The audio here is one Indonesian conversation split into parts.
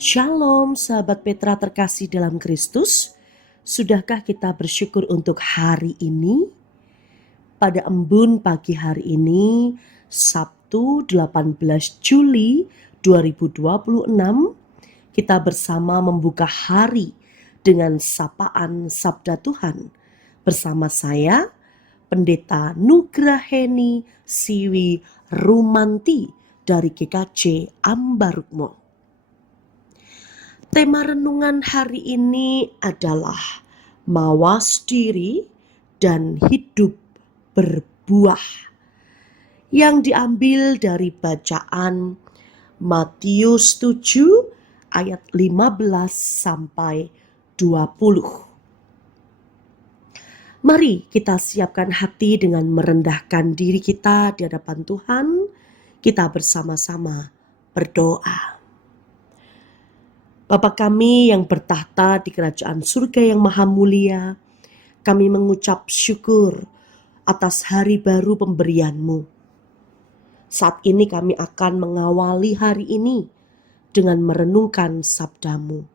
Shalom sahabat Petra terkasih dalam Kristus. Sudahkah kita bersyukur untuk hari ini? Pada embun pagi hari ini, Sabtu 18 Juli 2026, kita bersama membuka hari dengan sapaan Sabda Tuhan. Bersama saya, Pendeta Nugraheni Siwi Rumanti dari GKJ Ambarukmo. Tema renungan hari ini adalah mawas diri dan hidup berbuah, yang diambil dari bacaan Matius 7 ayat 15 sampai 20. Mari kita siapkan hati dengan merendahkan diri kita di hadapan Tuhan. Kita bersama-sama berdoa. Bapa kami yang bertahta di kerajaan surga yang maha mulia, kami mengucap syukur atas hari baru pemberian-Mu. Saat ini kami akan mengawali hari ini dengan merenungkan sabda-Mu.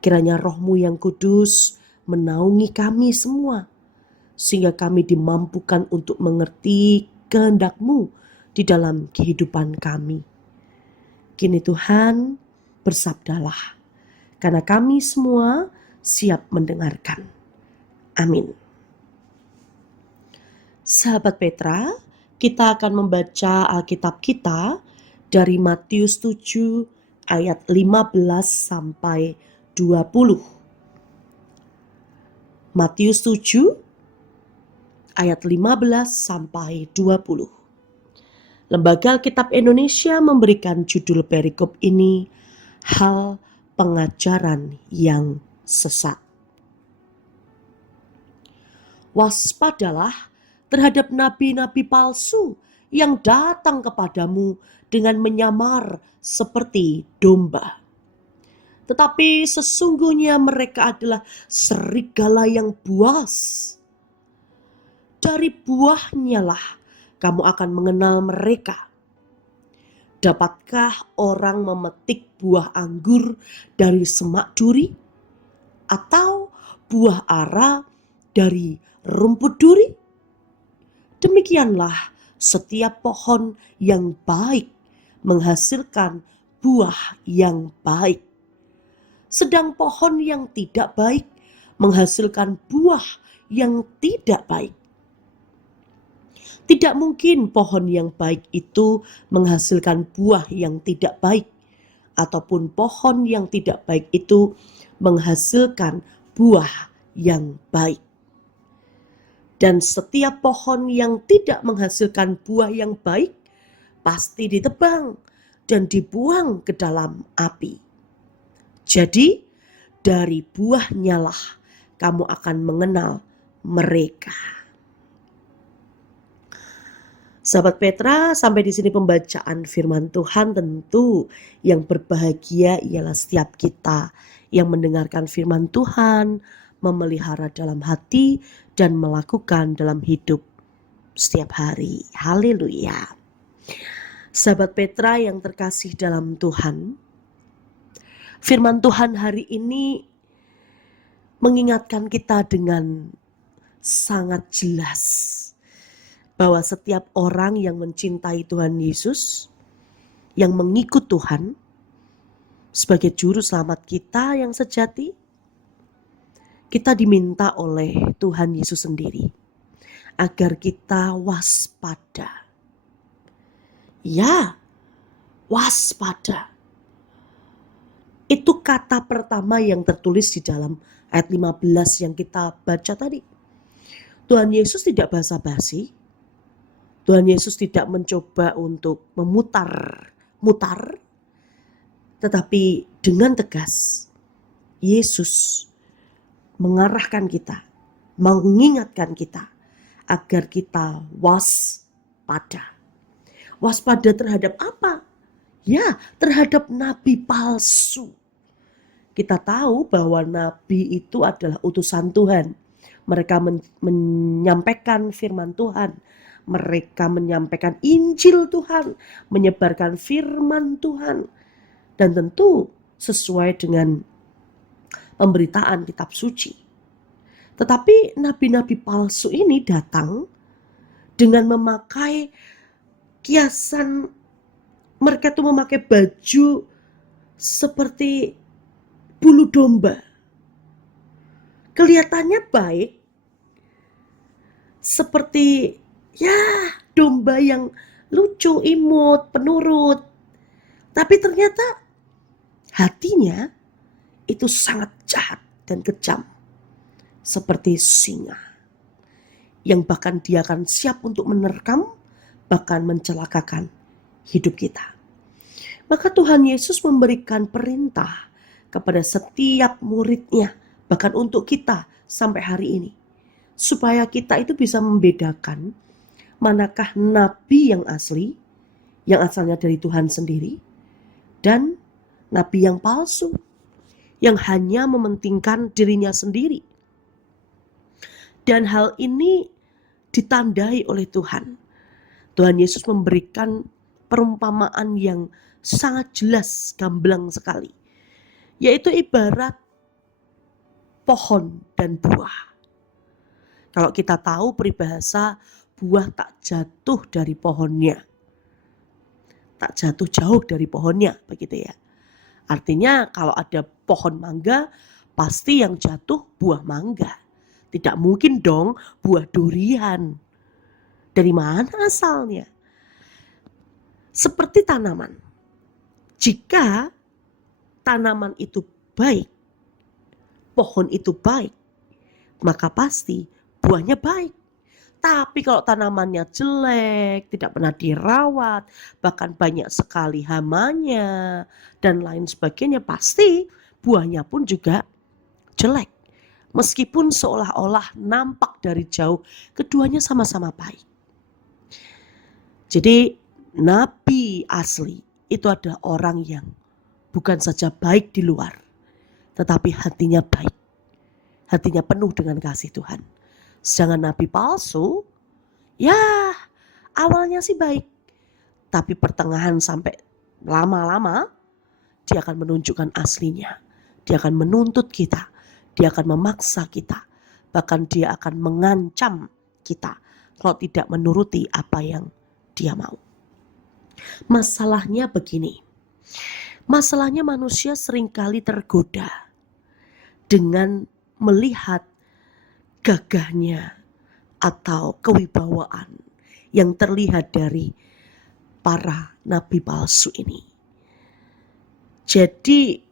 Kiranya Roh-Mu yang kudus menaungi kami semua, sehingga kami dimampukan untuk mengerti kehendak-Mu di dalam kehidupan kami. Kini Tuhan, bersabdalah, karena kami semua siap mendengarkan. Amin. Sahabat Petra, kita akan membaca Alkitab kita dari Matius 7 ayat 15 sampai 20. Matius 7 ayat 15 sampai 20. Lembaga Alkitab Indonesia memberikan judul perikop ini, hal pengajaran yang sesat. Waspadalah terhadap nabi-nabi palsu yang datang kepadamu dengan menyamar seperti domba. Tetapi sesungguhnya mereka adalah serigala yang buas. Dari buahnya lah kamu akan mengenal mereka. Dapatkah orang memetik buah anggur dari semak duri? Atau buah ara dari rumput duri? Demikianlah setiap pohon yang baik menghasilkan buah yang baik. Sedang pohon yang tidak baik menghasilkan buah yang tidak baik. Tidak mungkin pohon yang baik itu menghasilkan buah yang tidak baik, ataupun pohon yang tidak baik itu menghasilkan buah yang baik. Dan setiap pohon yang tidak menghasilkan buah yang baik pasti ditebang dan dibuang ke dalam api. Jadi dari buahnya lah kamu akan mengenal mereka. Sahabat Petra, sampai di sini pembacaan firman Tuhan. Tentu yang berbahagia ialah setiap kita yang mendengarkan firman Tuhan, memelihara dalam hati dan melakukan dalam hidup setiap hari. Haleluya. Sahabat Petra yang terkasih dalam Tuhan, firman Tuhan hari ini mengingatkan kita dengan sangat jelas bahwa setiap orang yang mencintai Tuhan Yesus, yang mengikut Tuhan sebagai juru selamat kita yang sejati, kita diminta oleh Tuhan Yesus sendiri agar kita waspada. Ya, waspada. Itu kata pertama yang tertulis di dalam ayat 15 yang kita baca tadi. Tuhan Yesus tidak basa-basi. Tuhan Yesus tidak mencoba untuk memutar-mutar, tetapi dengan tegas Yesus mengarahkan kita, mengingatkan kita agar kita waspada. Waspada terhadap apa? Ya, terhadap nabi palsu. Kita tahu bahwa nabi itu adalah utusan Tuhan. Mereka menyampaikan firman Tuhan. Mereka menyampaikan Injil Tuhan, menyebarkan firman Tuhan. Dan tentu sesuai dengan pemberitaan kitab suci. Tetapi nabi-nabi palsu ini datang dengan memakai kiasan, mereka tuh memakai baju seperti bulu domba. Kelihatannya baik, seperti domba yang lucu, imut, penurut. Tapi ternyata hatinya itu sangat jahat dan kejam. Seperti singa. Yang bahkan dia akan siap untuk menerkam, bahkan mencelakakan hidup kita. Maka Tuhan Yesus memberikan perintah kepada setiap muridnya, bahkan untuk kita sampai hari ini. Supaya kita itu bisa membedakan manakah nabi yang asli, yang asalnya dari Tuhan sendiri, dan nabi yang palsu, yang hanya mementingkan dirinya sendiri. Dan hal ini ditandai oleh Tuhan. Tuhan Yesus memberikan perumpamaan yang sangat jelas, gamblang sekali. Yaitu ibarat pohon dan buah. Kalau kita tahu peribahasa, buah tak jatuh dari pohonnya. Tak jatuh jauh dari pohonnya, begitu ya. Artinya kalau ada pohon mangga, pasti yang jatuh buah mangga. Tidak mungkin dong buah durian. Dari mana asalnya? Seperti tanaman. Jika tanaman itu baik, pohon itu baik, maka pasti buahnya baik. Tapi kalau tanamannya jelek, tidak pernah dirawat, bahkan banyak sekali hamanya, dan lain sebagainya, pasti buahnya pun juga jelek. Meskipun seolah-olah nampak dari jauh, keduanya sama-sama baik. Jadi nabi asli itu adalah orang yang bukan saja baik di luar, tetapi hatinya baik. Hatinya penuh dengan kasih Tuhan. Sedangkan nabi palsu, awalnya sih baik, tapi pertengahan sampai lama-lama dia akan menunjukkan aslinya. Dia akan menuntut kita. Dia akan memaksa kita. Bahkan dia akan mengancam kita kalau tidak menuruti apa yang dia mau. Masalahnya begini. Masalahnya manusia seringkali tergoda dengan melihat gagahnya atau kewibawaan yang terlihat dari para nabi palsu ini. Jadi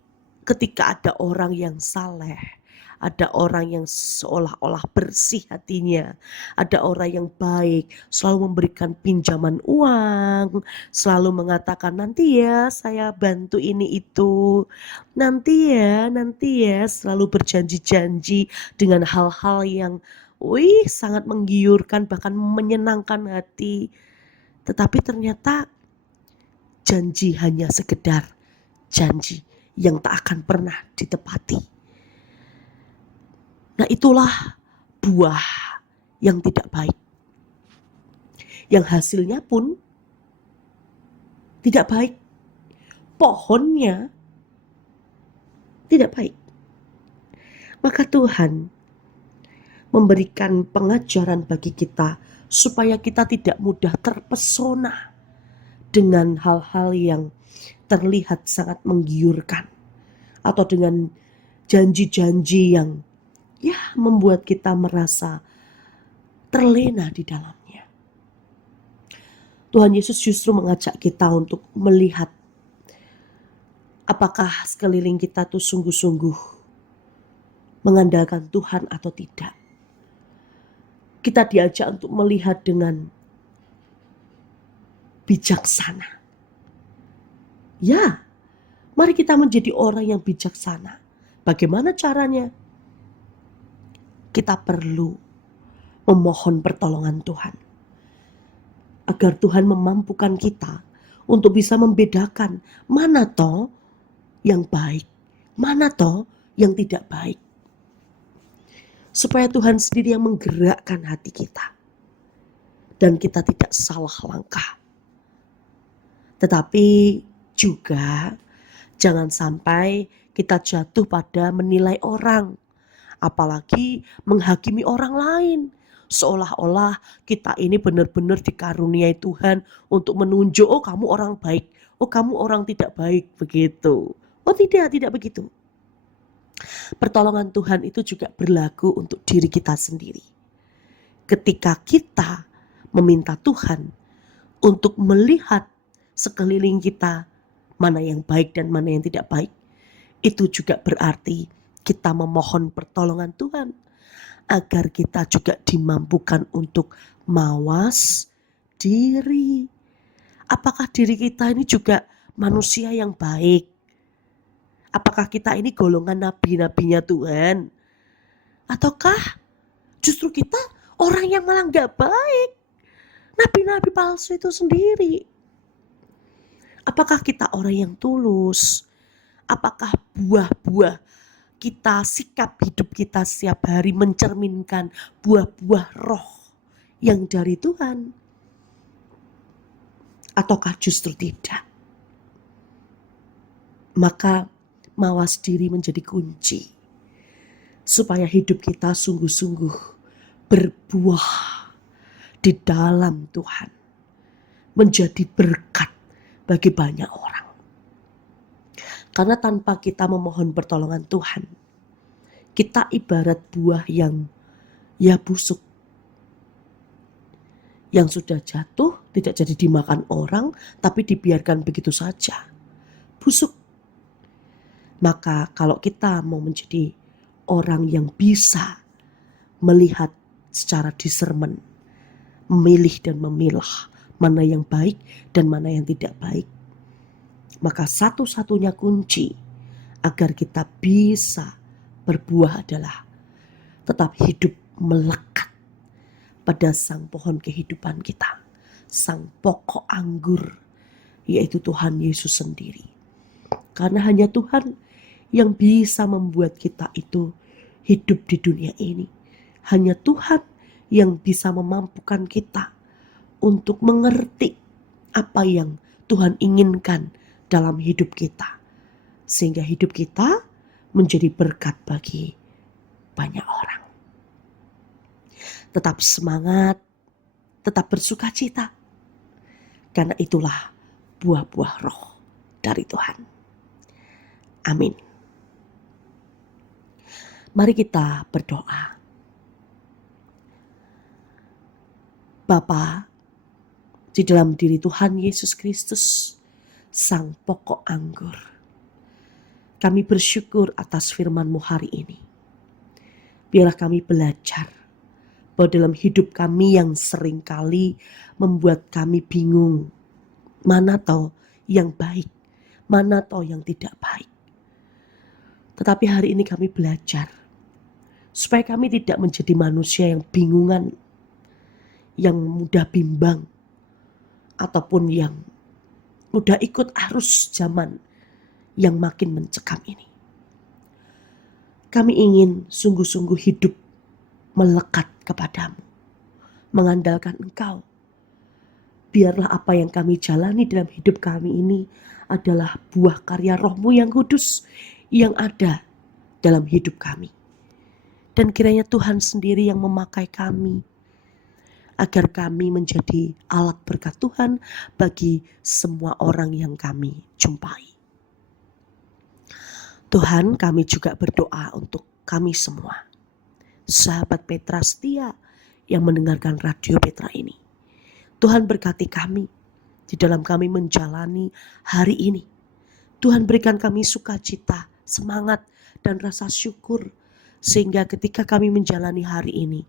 ketika ada orang yang saleh, ada orang yang seolah-olah bersih hatinya, ada orang yang baik, selalu memberikan pinjaman uang, selalu mengatakan nanti ya saya bantu ini itu, nanti ya, selalu berjanji-janji dengan hal-hal yang sangat menggiurkan, bahkan menyenangkan hati. Tetapi ternyata janji hanya sekedar janji yang tak akan pernah ditepati. Nah, itulah buah yang tidak baik. Yang hasilnya pun tidak baik. Pohonnya tidak baik. Maka Tuhan memberikan pengajaran bagi kita supaya kita tidak mudah terpesona dengan hal-hal yang terlihat sangat menggiurkan, atau dengan janji-janji yang membuat kita merasa terlena di dalamnya. Tuhan Yesus justru mengajak kita untuk melihat apakah sekeliling kita tuh sungguh-sungguh mengandalkan Tuhan atau tidak. Kita diajak untuk melihat dengan bijaksana. Mari kita menjadi orang yang bijaksana. Bagaimana caranya? Kita perlu memohon pertolongan Tuhan. Agar Tuhan memampukan kita untuk bisa membedakan mana toh yang baik, mana toh yang tidak baik. Supaya Tuhan sendiri yang menggerakkan hati kita. Dan kita tidak salah langkah. Tetapi juga Jangan sampai kita jatuh pada menilai orang, apalagi menghakimi orang lain. Seolah-olah kita ini benar-benar dikaruniai Tuhan untuk menunjuk, oh kamu orang baik, oh kamu orang tidak baik, begitu. Oh tidak begitu. Pertolongan Tuhan itu juga berlaku untuk diri kita sendiri. Ketika kita meminta Tuhan untuk melihat sekeliling kita mana yang baik dan mana yang tidak baik, itu juga berarti kita memohon pertolongan Tuhan agar kita juga dimampukan untuk mawas diri. Apakah diri kita ini juga manusia yang baik? Apakah kita ini golongan nabi-nabinya Tuhan? Ataukah justru kita orang yang malah gak baik? Nabi-nabi palsu itu sendiri. Apakah kita orang yang tulus? Apakah buah-buah kita, sikap hidup kita setiap hari mencerminkan buah-buah roh yang dari Tuhan? Ataukah justru tidak? Maka mawas diri menjadi kunci supaya hidup kita sungguh-sungguh berbuah di dalam Tuhan, menjadi berkat bagi banyak orang. Karena tanpa kita memohon pertolongan Tuhan, kita ibarat buah yang busuk, yang sudah jatuh, tidak jadi dimakan orang, tapi dibiarkan begitu saja, busuk. Maka kalau kita mau menjadi orang yang bisa melihat secara discernment, memilih dan memilah mana yang baik dan mana yang tidak baik, maka satu-satunya kunci agar kita bisa berbuah adalah tetap hidup melekat pada sang pohon kehidupan kita, sang pokok anggur, yaitu Tuhan Yesus sendiri. Karena hanya Tuhan yang bisa membuat kita itu hidup di dunia ini. Hanya Tuhan yang bisa memampukan kita untuk mengerti apa yang Tuhan inginkan dalam hidup kita, sehingga hidup kita menjadi berkat bagi banyak orang. Tetap semangat, tetap bersukacita, karena itulah buah-buah roh dari Tuhan. Amin. Mari kita berdoa. Bapa, di dalam diri Tuhan Yesus Kristus, sang pokok anggur, kami bersyukur atas firman-Mu hari ini. Biarlah kami belajar bahwa dalam hidup kami yang seringkali membuat kami bingung, mana tahu yang baik, mana tahu yang tidak baik. Tetapi hari ini kami belajar supaya kami tidak menjadi manusia yang bingungan, yang mudah bimbang, ataupun yang mudah ikut arus zaman yang makin mencekam ini. Kami ingin sungguh-sungguh hidup melekat kepadamu, mengandalkan Engkau. Biarlah apa yang kami jalani dalam hidup kami ini adalah buah karya Roh-Mu yang kudus yang ada dalam hidup kami. Dan kiranya Tuhan sendiri yang memakai kami, agar kami menjadi alat berkat Tuhan bagi semua orang yang kami jumpai. Tuhan, kami juga berdoa untuk kami semua, sahabat Petra setia yang mendengarkan radio Petra ini. Tuhan berkati kami di dalam kami menjalani hari ini. Tuhan berikan kami sukacita, semangat, dan rasa syukur, sehingga ketika kami menjalani hari ini,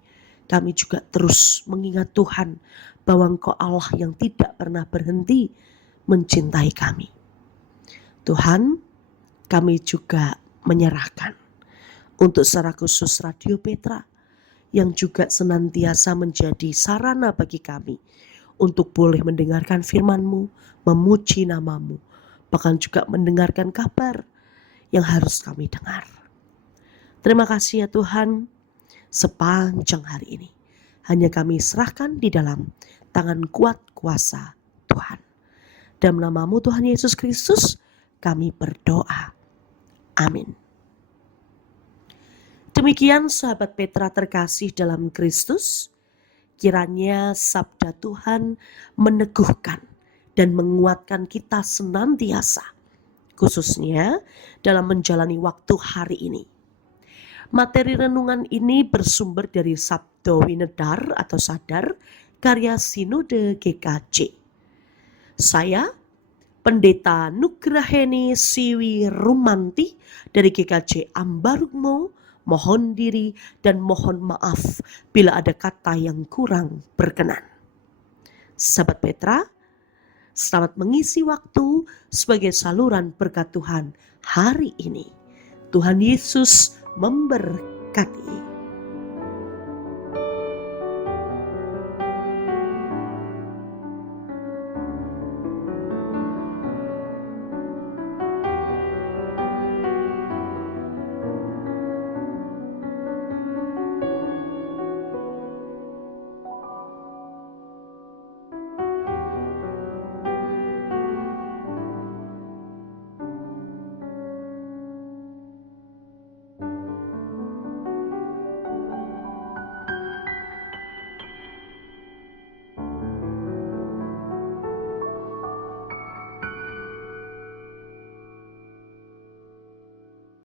kami juga terus mengingat Tuhan bahwa Engkau Allah yang tidak pernah berhenti mencintai kami. Tuhan, kami juga menyerahkan untuk secara khusus Radio Petra yang juga senantiasa menjadi sarana bagi kami untuk boleh mendengarkan firman-Mu, memuji nama-Mu, bahkan juga mendengarkan kabar yang harus kami dengar. Terima kasih ya Tuhan, sepanjang hari ini hanya kami serahkan di dalam tangan kuat kuasa Tuhan. Dalam nama-Mu Tuhan Yesus Kristus kami berdoa. Amin. Demikian sahabat Petra terkasih dalam Kristus, kiranya sabda Tuhan meneguhkan dan menguatkan kita senantiasa, khususnya dalam menjalani waktu hari ini. Materi renungan ini bersumber dari Sabdo Winedar atau Sadar, karya Sinode GKJ. Saya, Pendeta Nugraheni Siwi Rumanti dari GKJ Ambarukmo, mohon diri dan mohon maaf bila ada kata yang kurang berkenan. Sahabat Petra, selamat mengisi waktu sebagai saluran berkat Tuhan hari ini. Tuhan Yesus memberkati.